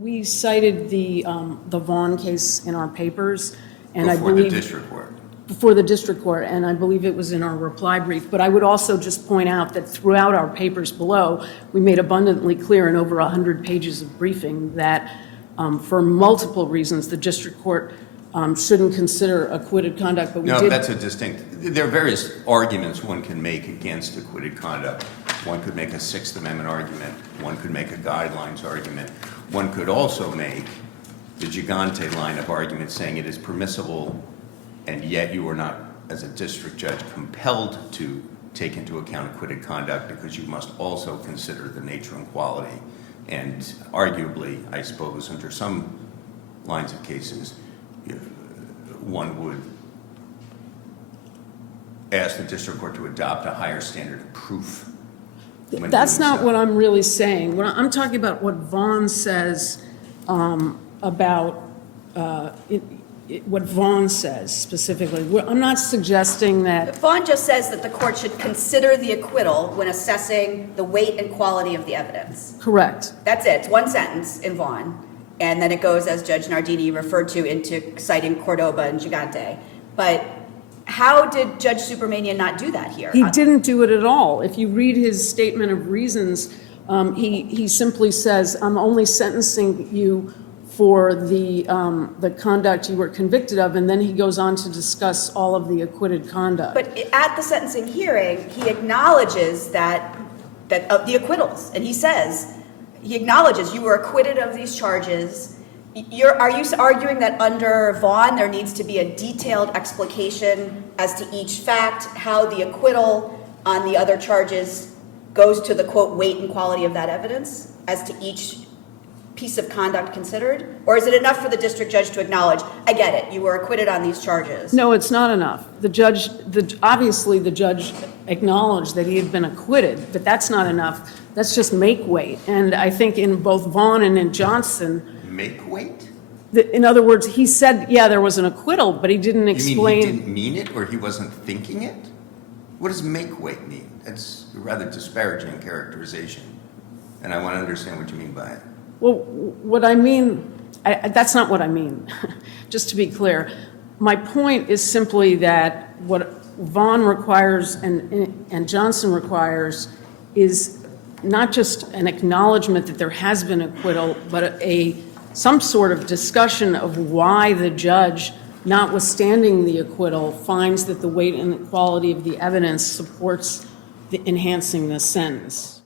We cited the Vaughn case in our papers, and I Before believe the district court. before the district court, and I believe it was in our reply brief. But I would also just point out that throughout our papers below, we made abundantly clear in over 100 pages of briefing that for multiple reasons, the district court shouldn't consider acquitted conduct, but we did. No, that's a distinct, there are various arguments one can make against acquitted conduct. One could make a Sixth Amendment argument. One could make a guidelines argument. One could also make the gigante line of argument saying it is permissible, and yet you are not, as a district judge, compelled to take into account acquitted conduct because you must also consider the nature and quality. And arguably, I suppose, under some lines of cases, one would ask the district court to adopt a higher standard of proof. That's not what I'm really saying. I'm talking about what Vaughn says about what Vaughn says specifically. I'm not suggesting that. Vaughn just says that the court should consider the acquittal when assessing the weight and quality of the evidence. Correct. That's it. It's one sentence in Vaughn. And then it goes, as Judge Nardini referred to, into citing Cordoba and Gigante. But how did Judge Supermania not do that here? He didn't do it at all. If you read his statement of reasons, he simply says, I'm only sentencing you for the conduct you were convicted of, and then he goes on to discuss all of the acquitted conduct. But at the sentencing hearing, he acknowledges that the acquittals, and he says, he acknowledges you were acquitted of these charges. Are you arguing that under Vaughn there needs to be a detailed explication as to each fact, how the acquittal on the other charges goes to the, quote, weight and quality of that evidence as to each piece of conduct considered? Or is it enough for the district judge to acknowledge, I get it, you were acquitted on these charges? No, it's not enough. Obviously the judge acknowledged that he had been acquitted, but that's not enough. That's just make weight. And I think in both Vaughn and in Johnson. Make weight? In other words, he said, yeah, there was an acquittal, but he didn't explain. You mean he didn't mean it, or he wasn't thinking it? What does make weight mean? That's a rather disparaging characterization. And I want to understand what you mean by it. Well, what I mean, that's not what I mean, just to be clear. My point is simply that what Vaughn requires and Johnson requires is not just an acknowledgement that there has been acquittal, but some sort of discussion of why the judge, notwithstanding the acquittal, finds that the weight and the quality of the evidence supports enhancing the sentence.